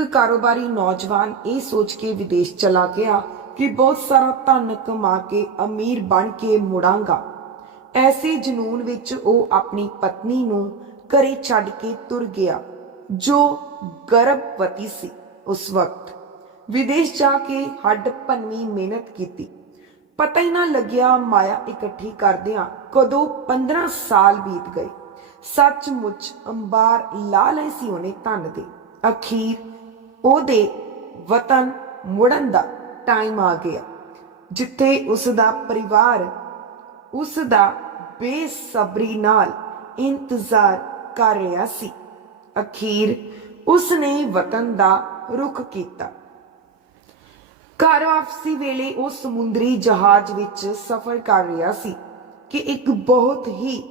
ਇੱਕ ਕਾਰੋਬਾਰੀ ਨੌਜਵਾਨ ਇਹ ਸੋਚ ਕੇ ਵਿਦੇਸ਼ ਚਲਾ ਗਿਆ ਕਿ ਬਹੁਤ ਸਾਰਾ ਧਨ ਕਮਾ ਕੇ ਅਮੀਰ ਬਣ ਕੇ ਮੁੜਾਂਗਾ। ਐਸੇ ਜਨੂਨ ਵਿੱਚ ਉਹ ਆਪਣੀ ਪਤਨੀ ਨੂੰ ਘਰੇ ਛੱਡ ਕੇ ਤੁਰ ਗਿਆ, ਜੋ ਗਰਭਵਤੀ ਸੀ ਉਸ ਵਕਤ। ਵਿਦੇਸ਼ ਜਾ ਕੇ ਹੱਡ ਭੰਨਵੀਂ ਮਿਹਨਤ ਕੀਤੀ। ਪਤਾ ਹੀ ਨਾ ਲੱਗਿਆ ਮਾਇਆ ਇਕੱਠੀ ਕਰਦਿਆਂ ਕਦੋਂ 15 ਸਾਲ ਬੀਤ ਗਏ। ਸੱਚਮੁੱਚ ਅੰਬਾਰ ਲਾ ਲਈ ਸੀ ਉਹਨੇ ਧਨ ਦੇ। ਅਖੀਰ ਉਹਦੇ ਵਤਨ ਮੁੜਨ ਦਾ ਟਾਈਮ ਆ ਗਿਆ, ਜਿੱਥੇ ਉਸ ਦਾ ਪਰਿਵਾਰ ਉਸ ਦਾ ਬੇਸਬਰੀ ਨਾਲ ਇੰਤਜ਼ਾਰ ਕਰ ਰਿਹਾ ਸੀ। ਅਖੀਰ ਉਸ ਨੇ ਵਤਨ ਦਾ ਰੁਖ ਕੀਤਾ। ਘਰ ਵਾਪਸੀ ਵੇਲੇ ਉਹ ਸਮੁੰਦਰੀ ਜਹਾਜ਼ ਵਿੱਚ ਸਫ਼ਰ ਕਰ ਰਿਹਾ ਸੀ ਕਿ ਇੱਕ ਬਹੁਤ ਹੀ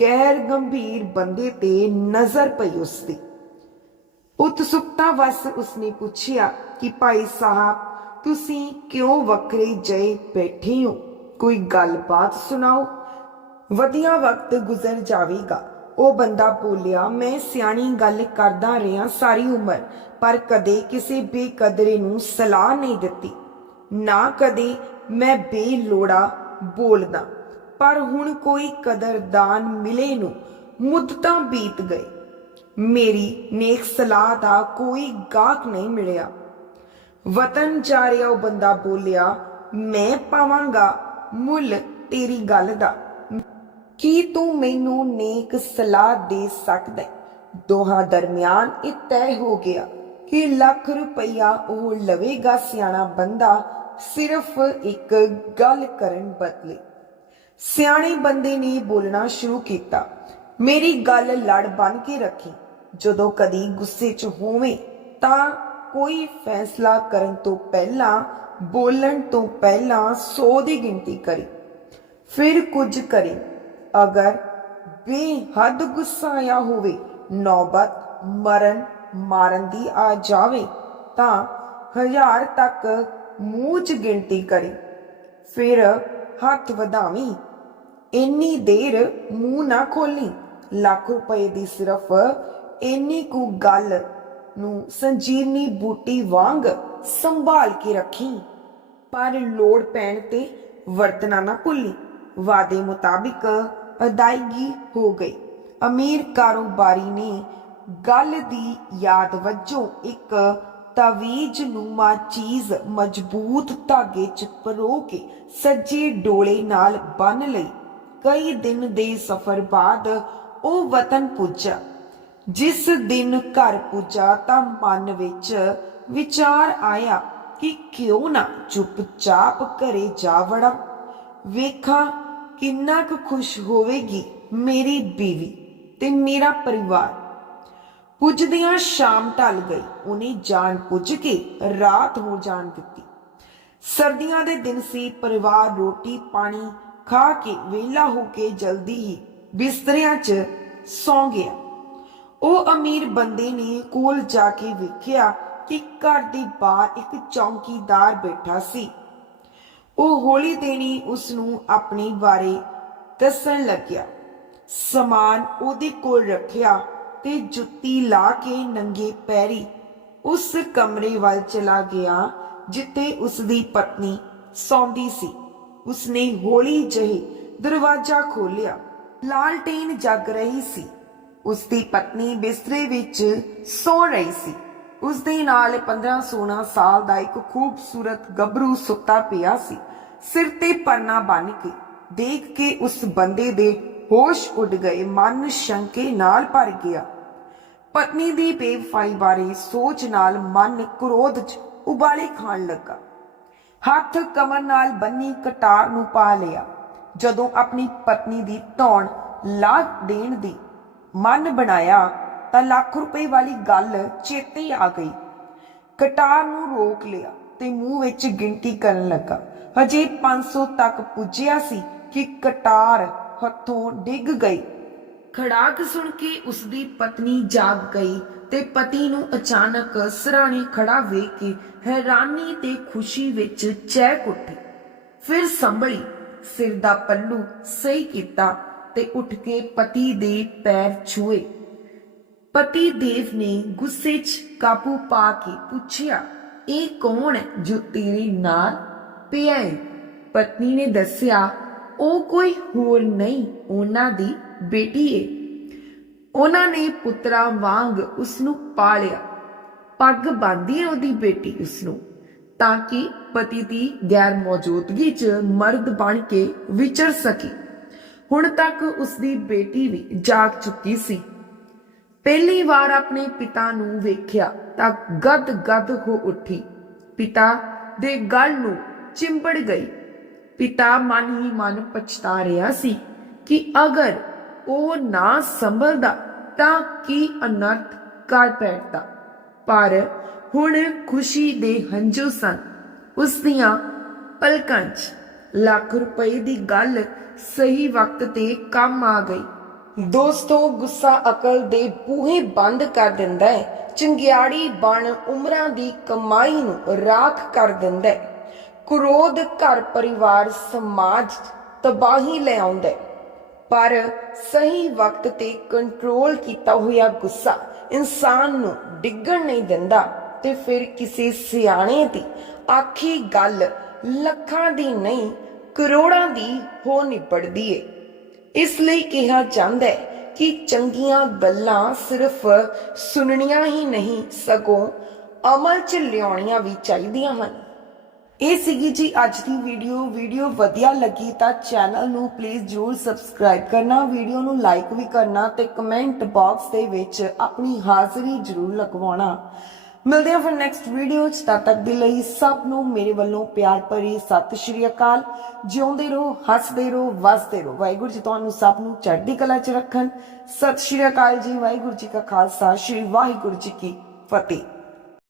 ਗੈਰ ਗੰਭੀਰ ਬੰਦੇ ਤੇ ਨਜ਼ਰ ਪਈ ਉਸ ਦੀ ਉਤਸੁਕਤਾ ਵਸ ਉਸਨੇ ਪੁੱਛਿਆ ਕਿ ਭਾਈ ਸਾਹਿਬ, ਤੁਸੀਂ ਕਿਉਂ ਵੱਖਰੇ ਜਏ ਬੈਠੇ ਹੋ? ਕੋਈ ਗੱਲਬਾਤ ਸੁਣਾਓ? ਵਧੀਆ ਵਕਤ ਗੁਜ਼ਰ ਜਾਵੇਗਾ। ਉਹ ਬੰਦਾ ਬੋਲਿਆ, ਮੈਂ ਸਿਆਣੀ ਗੱਲ ਕਰਦਾ ਰਿਹਾ ਸਾਰੀ ਉਮਰ, ਪਰ ਕਦੇ ਕਿਸੇ ਬੇਕਦਰੇ ਨੂੰ ਸਲਾਹ ਨਹੀਂ ਦਿੱਤੀ। ਨਾ ਕਦੇ ਮੈਂ ਬੇਲੋੜਾ ਬੋਲਦਾ, ਪਰ ਹੁਣ ਕੋਈ ਕਦਰਦਾਨ ਮਿਲੇ ਨੂੰ ਮੁੱਦਤਾਂ ਬੀਤ ਗਏ। ਮੇਰੀ ਨੇਕ ਸਲਾਹ ਦਾ ਕੋਈ ਗਾਹਕ ਨਹੀਂ ਮਿਲਿਆ। ਵਤਨ ਜਾ ਰਿਹਾ ਉਹ ਬੰਦਾ ਬੋਲਿਆ, ਮੈਂ ਪਾਵਾਂਗਾ, ਮੁੱਲ ਤੇਰੀ ਗੱਲ ਦਾ। ਕੀ ਤੂੰ ਮੈਨੂੰ ਨੇਕ ਸਲਾਹ ਦੇ ਸਕਦਾ ਦੋਹਾਂ ਦਰਮਿਆਨ ਇਹ ਤੈਅ ਹੋ ਗਿਆ ਕਿ ਲੱਖ ਰੁਪਈਆ ਉਹ ਲਵੇਗਾ ਸਿਆਣਾ ਬੰਦਾ ਸਿਰਫ ਇੱਕ ਗੱਲ ਕਰਨ ਬਦਲੇ। ਸਿਆਣੇ ਬੰਦੇ ਨੇ ਬੋਲਣਾ ਸ਼ੁਰੂ ਕੀਤਾ, ਮੇਰੀ ਗੱਲ ਲੜ ਬਣ ਕੇ ਰੱਖੀ ਜਦੋਂ ਕਦੀ ਗੁੱਸੇ 'ਚ ਹੋਵੇਂ ਤਾਂ ਕੋਈ ਫੈਸਲਾ ਕਰਨ ਤੋਂ ਪਹਿਲਾਂ, ਬੋਲਣ ਤੋਂ ਪਹਿਲਾਂ 100 ਦੀ ਗਿਣਤੀ ਕਰੀ। ਫਿਰ ਕੁਝ ਕਰੇ। ਅਗਰ ਬੇਹੱਦ ਗੁੱਸਾ ਆਇਆ ਹੋਵੇ, ਨੌਬਤ ਮਰਨ ਮਾਰਨ ਦੀ ਆ ਜਾਵੇ, ਤਾਂ ਹਜ਼ਾਰ ਤੱਕ ਮੂੰਹ 'ਚ ਗਿਣਤੀ ਕਰੇ। ਫਿਰ ਹੱਥ ਵਧਾਵੀਂ। ਇੰਨੀ ਦੇਰ ਮੂੰਹ ਨਾ ਖੋਲੀ ਲੱਖ ਰੁਪਏ ਦੀ ਸਿਰਫ ਇੰਨੀ ਕੁ ਗੱਲ ਨੂੰ ਸੰਜੀਵਨੀ ਬੂਟੀ ਵਾਂਗ ਸੰਭਾਲ ਕੇ ਰੱਖੀ, ਪਰ ਲੋੜ ਪੈਣ ਤੇ ਵਰਤਣਾ ਨਾ ਭੁੱਲੀ। ਵਾਅਦੇ ਮੁਤਾਬਿਕ ਅਦਾਇਗੀ ਹੋ ਗਈ। ਅਮੀਰ ਕਾਰੋਬਾਰੀ ਨੇ ਗੱਲ ਦੀ ਯਾਦ ਵਜੋਂ ਇੱਕ ਤਵੀਜ ਨੂਮਾ ਚੀਜ਼ ਮਜ਼ਬੂਤ ਧਾਗੇ 'ਚ ਪਰੋ ਕੇ ਸੱਜੇ ਡੋਲੇ ਨਾਲ ਬੰਨ ਲਈ। ਕਈ ਦਿਨ ਦੇ ਸਫ਼ਰ ਬਾਅਦ ਉਹ ਵਤਨ ਪੁੱਜਾ ਜਿਸ ਦਿਨ ਘਰ ਪੁੱਜਾ ਤਾਂ ਮਨ ਵਿੱਚ ਵਿਚਾਰ ਆਇਆ ਕਿ ਕਿਉਂ ਨਾ ਚੁੱਪਚਾਪ ਘਰੇ ਜਾ ਵੜਾਂ। ਵੇਖਾਂ ਕਿੰਨਾ ਕੁ ਖੁਸ਼ ਹੋਵੇਗੀ ਮੇਰੀ ਬੀਵੀ ਤੇ ਮੇਰਾ ਪਰਿਵਾਰ। ਪੁੱਜਦਿਆਂ ਸ਼ਾਮ ਢਲ ਗਈ। ਉਹਨੇ ਜਾਣ ਪੁੱਜ ਕੇ ਰਾਤ ਹੋ ਜਾਣ ਦਿੱਤੀ। ਸਰਦੀਆਂ ਦੇ ਦਿਨ ਸੀ, ਪਰਿਵਾਰ ਰੋਟੀ ਪਾਣੀ ਖਾ ਕੇ ਵਿਹਲਾ ਹੋ ਕੇ ਜਲਦੀ ਹੀ ਬਿਸਤਰਿਆਂ 'ਚ ਸੌਂ ਗਿਆ। ਉਹ ਅਮੀਰ ਬੰਦੇ ਨੇ ਕੋਲ ਜਾ ਕੇ ਵੇਖਿਆ ਕਿ ਘਰ ਦੇ ਬਾਹਰ ਇੱਕ ਚੌਂਕੀਦਾਰ ਬੈਠਾ ਸੀ। ਉਹ ਹੌਲੀ ਦੇਣੀ ਉਸ ਨੂੰ ਆਪਣੇ ਬਾਰੇ ਦੱਸਣ ਲੱਗਿਆ। ਸਮਾਨ ਉਹਦੇ ਕੋਲ ਰੱਖਿਆ ਤੇ ਜੁੱਤੀ ਲਾ ਕੇ ਨੰਗੇ ਪੈਰੀ ਉਸ ਕਮਰੇ ਵੱਲ ਚਲਾ ਗਿਆ, ਜਿੱਥੇ ਉਸ ਦੀ ਪਤਨੀ ਸੌਂਦੀ ਸੀ। ਉਸਨੇ ਹੌਲੀ ਜਿਹੇ ਦਰਵਾਜ਼ਾ ਖੋਲ੍ਹਿਆ। ਲਾਲਟੇਨ ਜਗ ਰਹੀ ਸੀ। ਉਸ ਦੀ ਪਤਨੀ ਬਿਸਤਰੇ ਵਿੱਚ ਸੌ ਰਹੀ ਸੀ। ਉਸ ਦੇ ਨਾਲ 15-16 ਸਾਲ ਦਾ ਇੱਕ ਖੂਬਸੂਰਤ ਗੱਭਰੂ ਸੁੱਤਾ ਪਿਆ ਸੀ। ਸਿਰ ਤੇ ਪਰਨਾ ਬੰਨ ਕੇ ਦੇਖ ਕੇ ਉਸ ਬੰਦੇ ਦੇ ਹੋਸ਼ ਉੱਡ ਗਏ, ਮਨ ਸ਼ੰਕੇ ਨਾਲ ਭਰ ਗਿਆ। ਪਤਨੀ ਦੀ ਬੇਵਫਾਈ ਬਾਰੇ ਸੋਚ ਨਾਲ ਮਨ ਕ੍ਰੋਧ 'ਚ ਉਬਾਲੇ ਖਾਣ ਲੱਗਾ। ਹੱਥ ਕਮਰ ਨਾਲ ਬੰਨੀ ਕਟਾਰ ਨੂੰ ਪਾ ਲਿਆ। ਜਦੋਂ ਆਪਣੀ ਪਤਨੀ ਦੀ ਧੌਣ ਲਾਹ ਦੇਣ ਦੀ ਮਨ ਬਣਾਇਆ ਤਾਂ ਲੱਖ ਰੁਪਏ ਵਾਲੀ ਗੱਲ ਚੇਤੇ ਆ ਗਈ। ਕਟਾਰ ਨੂੰ ਰੋਕ ਲਿਆ ਤੇ ਮੂੰਹ ਵਿੱਚ ਗਿਣਤੀ ਕਰਨ ਲੱਗਾ। ਹਜੇ 500 ਤੱਕ ਪੁੱਜਿਆ ਸੀ ਕਿ ਕਟਾਰ ਹੱਥੋਂ ਡਿੱਗ ਗਈ। ਖੜਾਕ ਸੁਣ ਕੇ ਉਸ ਦੀ ਪਤਨੀ ਜਾਗ ਗਈ ਤੇ ਪਤੀ ਨੂੰ ਅਚਾਨਕ ਸਰਾਣੇ ਖੜਾ ਵੇਖ ਕੇ ਹੈਰਾਨੀ ਤੇ ਖੁਸ਼ੀ ਵਿੱਚ ਚਹਿਕ ਉੱਠੀ। ਫਿਰ ਸੰਭਲੀ, ਸਿਰ ਦਾ ਪੱਲੂ ਸਹੀ ਕੀਤਾ ਤੇ ਉੱਠ ਕੇ ਪਤੀ ਦੇ ਪੈਰ ਛੂਏ। ਪਤੀ ਦੇਵ ਨੇ ਗੁੱਸੇ 'ਚ ਕਾਬੂ ਪਾ ਕੇ ਪੁੱਛਿਆ, ਇਹ ਕੌਣ ਜੋ ਤੇਰੇ ਨਾਲ ਪਿਆ ਹੈ ਪਤਨੀ ਨੇ ਦੱਸਿਆ, ਉਹ ਕੋਈ ਹੋਰ ਨਹੀਂ, ਉਹਨਾਂ ਦੀ ਬੇਟੀ ਏ। ਉਹਨਾਂ ਨੇ ਪੁੱਤਰਾ ਵਾਂਗ ਉਸ ਨੂੰ ਪਾਲਿਆ। ਪੱਗ ਬੰਨ੍ਹਦੀ ਹੈ ਉਹਦੀ ਬੇਟੀ ਉਸ ਨੂੰ ਤਾਂ ਕਿ ਪਤੀ ਦੀ ਗੈਰ ਮੌਜੂਦਗੀ 'ਚ ਮਰਦ ਬਣ ਕੇ ਵਿਚਰ ਸਕੇ। ਹੁਣ ਤੱਕ ਉਸ ਦੀ ਬੇਟੀ ਵੀ ਜਾਗ ਚੁੱਕੀ ਸੀ। ਪਹਿਲੀ ਵਾਰ ਆਪਣੇ ਪਿਤਾ ਨੂੰ ਵੇਖਿਆ ਤਾਂ ਗਦ ਗਦ ਹੋ ਉੱਠੀ। ਪਿਤਾ ਦੇ ਗਲ ਨੂੰ ਚਿੰਬੜ ਗਈ। ਪਿਤਾ ਮਨ ਹੀ ਮਨ ਪਛਤਾ ਰਿਹਾ ਸੀ ਕਿ ਅਗਰ ਉਹ ਨਾ ਸੰਭਲਦਾ ਤਾਂ ਕੀ ਅਨਰਥ ਕਰ ਬੈਠਦਾ। ਪਰ ਹੁਣ ਖੁਸ਼ੀ ਦੇ ਹੰਝੂ ਸਨ। ਉਸ ਦੀਆਂ ਪਲਕਾਂ 'ਚ ਲੱਖ ਰੁਪਏ ਦੀ ਗੱਲ ਸਹੀ ਵਕਤ ਤੇ ਕੰਮ ਆ ਗਈ। ਦੋਸਤੋ, ਗੁੱਸਾ ਅਕਲ ਦੇ ਬੂਹੇ ਬੰਦ ਕਰ ਦਿੰਦਾ ਹੈ। ਚੰਗਿਆੜੀ ਬਣ ਉਮਰਾਂ ਦੀ ਕਮਾਈ ਨੂੰ ਰਾਖ ਕਰ ਦਿੰਦਾ ਹੈ। ਕ੍ਰੋਧ ਘਰ ਪਰਿਵਾਰ ਸਮਾਜ ਤਬਾਹੀ ਲੈ ਆਉਂਦਾ ਪਰ ਸਹੀ ਵਕਤ ਤੇ ਕੰਟਰੋਲ ਕੀਤਾ ਹੋਇਆ ਗੁੱਸਾ ਇਨਸਾਨ ਨੂੰ ਡਿੱਗਣ ਨਹੀਂ ਦਿੰਦਾ ਤੇ ਫਿਰ ਕਿਸੇ ਸਿਆਣੇ ਦੀ ਆਖੀ ਗੱਲ ਲੱਖਾਂ ਦੀ ਨਹੀਂ, ਕਰੋੜਾਂ ਦੀ ਹੋ ਨਿਬੜਦੀ ਏ। ਇਸ ਲਈ ਕਿਹਾ ਜਾਂਦਾ ਹੈ ਕਿ ਚੰਗੀਆਂ ਗੱਲਾਂ ਸਿਰਫ ਸੁਣਨੀਆਂ ਹੀ ਨਹੀਂ, ਸਗੋਂ ਅਮਲ 'ਚ ਲਿਆਉਣੀਆਂ ਵੀ ਚਾਹੀਦੀਆਂ ਹਨ। ਇਹ ਸੀਗੀ ਜੀ ਅੱਜ ਦੀ ਵੀਡੀਓ। ਵੀਡੀਓ ਵਧੀਆ ਲੱਗੀ ਤਾਂ ਚੈਨਲ ਨੂੰ ਪਲੀਜ਼ ਜਰੂਰ ਸਬਸਕ੍ਰਾਈਬ ਕਰਨਾ, ਵੀਡੀਓ ਨੂੰ ਲਾਈਕ ਵੀ ਕਰਨਾ ਤੇ ਕਮੈਂਟ ਬਾਕਸ ਦੇ ਵਿੱਚ ਆਪਣੀ ਹਾਜ਼ਰੀ ਜਰੂਰ ਲਗਵਾਉਣਾ। ਮਿਲਦੇ ਹਾਂ ਫਿਰ ਨੈਕਸਟ ਵੀਡੀਓ ਚ। ਤਦ ਤੱਕ ਦੇ ਲਈ ਸਭ ਨੂੰ ਮੇਰੇ ਵੱਲੋਂ ਪਿਆਰ ਭਰੀ ਸਤਿ ਸ਼੍ਰੀ ਅਕਾਲ। ਜਿਉਂਦੇ ਰਹੋ, ਹੱਸਦੇ ਰਹੋ, ਵਸਦੇ ਰਹੋ। ਵਾਹਿਗੁਰੂ ਜੀ ਤੁਹਾਨੂੰ ਸਭ ਨੂੰ ਚੜ੍ਹਦੀ ਕਲਾ ਚ ਰੱਖਣ। ਸਤਿ ਸ਼੍ਰੀ ਅਕਾਲ ਜੀ। ਵਾਹਿਗੁਰੂ ਜੀ ਕਾ ਖਾਲਸਾ। ਸ਼੍ਰੀ ਵਾਹਿਗੁਰੂ ਜੀ ਕੀ ਫਤਿਹ।